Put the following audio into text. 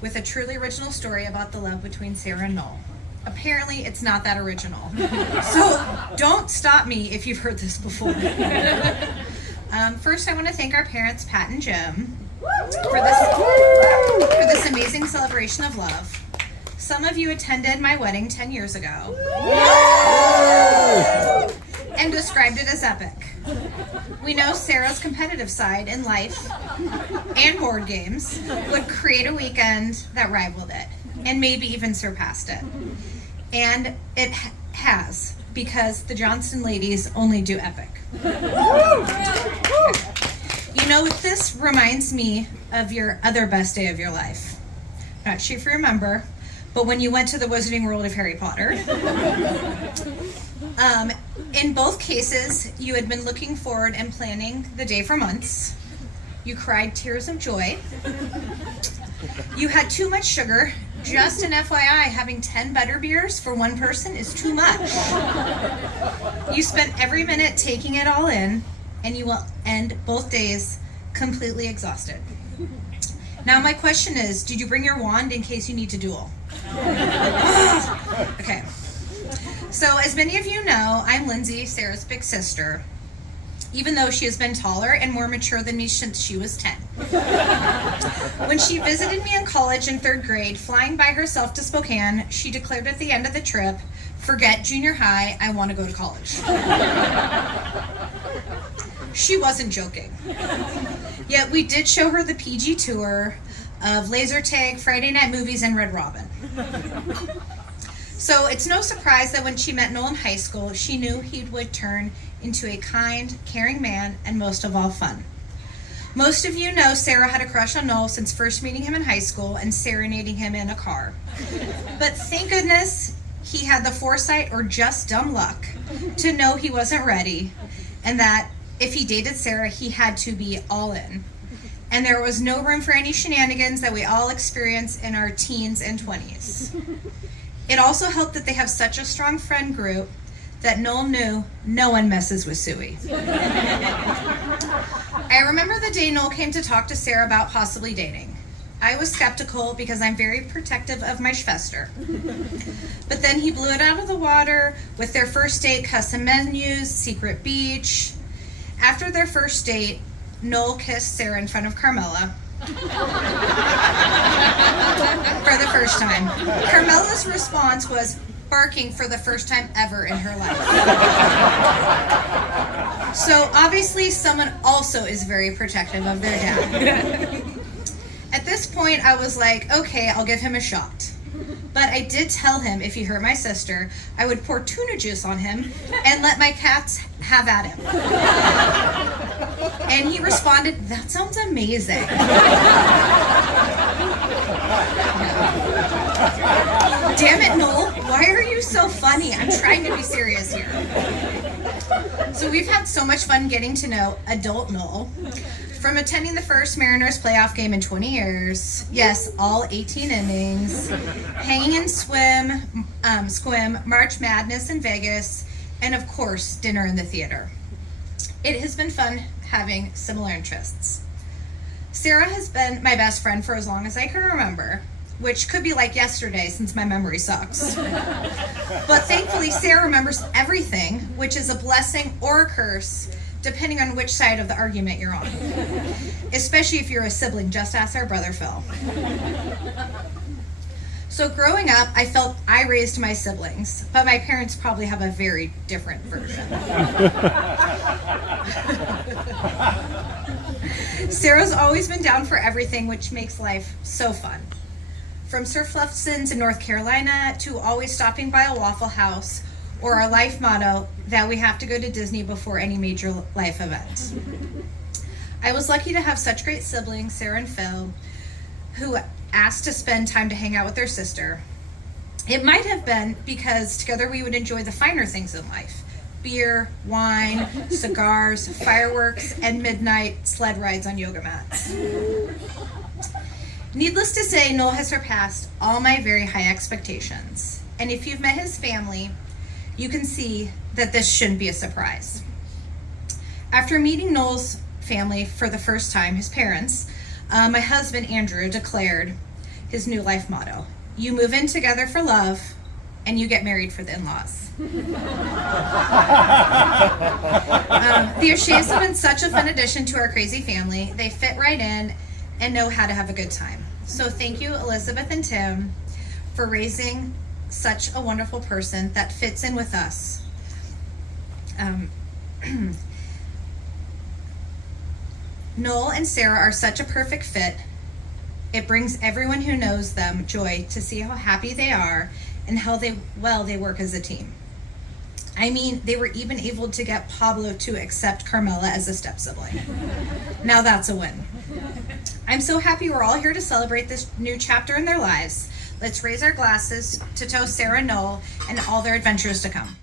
with a truly original story about the love between Sarah and Noel. Apparently, it's not that original. So don't stop me if you've heard this before. First, I want to thank our parents, Pat and Jim, for this amazing celebration of love. Some of you attended my wedding 10 years ago and described it as epic. We know Sarah's competitive side in life and board games would create a weekend that rivaled it and maybe even surpassed it. And it has, because the Johnston ladies only do epic. You know, this reminds me of your other best day of your life. Not sure if you remember, but when you went to the Wizarding World of Harry Potter. In both cases, you had been looking forward and planning the day for months. You cried tears of joy. You had too much sugar. Just an FYI, having 10 butterbeers for one person is too much. You spent every minute taking it all in, and you will end both days completely exhausted. Now my question is, did you bring your wand in case you need to duel? Okay. So as many of you know, I'm Lindsey, Sarah's big sister, even though she has been taller and more mature than me since she was 10. When she visited me in college in 3rd grade, flying by herself to Spokane, she declared at the end of the trip, "Forget junior high, I want to go to college." She wasn't joking. Yet we did show her the PG tour of laser tag, Friday night movies, and Red Robin. So it's no surprise that when she met Noel in high school, she knew he would turn into a kind, caring man, and most of all, fun. Most of you know Sarah had a crush on Noel since first meeting him in high school and serenading him in a car. But thank goodness he had the foresight, or just dumb luck, to know he wasn't ready, and that if he dated Sarah, he had to be all in. And there was no room for any shenanigans that we all experience in our teens and 20s. It also helped that they have such a strong friend group that Noel knew no one messes with Suey. I remember the day Noel came to talk to Sarah about possibly dating. I was skeptical because I'm very protective of my Schwester. But then he blew it out of the water with their first date, custom menus, secret beach. After their first date, Noel kissed Sarah in front of Carmela for the first time. Carmela's response was barking for the first time ever in her life. So obviously someone also is very protective of their dad. At this point, I was like, okay, I'll give him a shot. But I did tell him if he hurt my sister, I would pour tuna juice on him and let my cats have at him. And he responded, "That sounds amazing." Damn it, Noel, why are you so funny? I'm trying to be serious here. So we've had so much fun getting to know adult Noel. From attending the first Mariners playoff game in 20 years, yes, all 18 innings, hanging in Squim, March Madness in Vegas, and of course, dinner in the theater. It has been fun having similar interests. Sarah has been my best friend for as long as I can remember, which could be like yesterday since my memory sucks. But thankfully, Sarah remembers everything, which is a blessing or a curse, depending on which side of the argument you're on. Especially if you're a sibling, just ask our brother Phil. So growing up, I felt I raised my siblings, but my parents probably have a very different version. Sarah's always been down for everything, which makes life so fun. From surf lessons in North Carolina to always stopping by a Waffle House, or our life motto that we have to go to Disney before any major life event. I was lucky to have such great siblings, Sarah and Phil, who asked to spend time to hang out with their sister. It might have been because together we would enjoy the finer things in life: beer, wine, cigars, fireworks, and midnight sled rides on yoga mats. Needless to say, Noel has surpassed all my very high expectations. And if you've met his family, you can see that this shouldn't be a surprise. After meeting Noel's family for the first time, his parents, my husband Andrew declared, his new life motto. You move in together for love, and you get married for the in-laws. The O'Sheas have been such a fun addition to our crazy family. They fit right in and know how to have a good time. So thank you, Elizabeth and Tim, for raising such a wonderful person that fits in with us. Noel and Sarah are such a perfect fit. It brings everyone who knows them joy to see how happy they are and how they work as a team. I mean, they were even able to get Pablo to accept Carmela as a step-sibling. Now that's a win. I'm so happy we're all here to celebrate this new chapter in their lives. Let's raise our glasses to toast Sarah and Noel and all their adventures to come.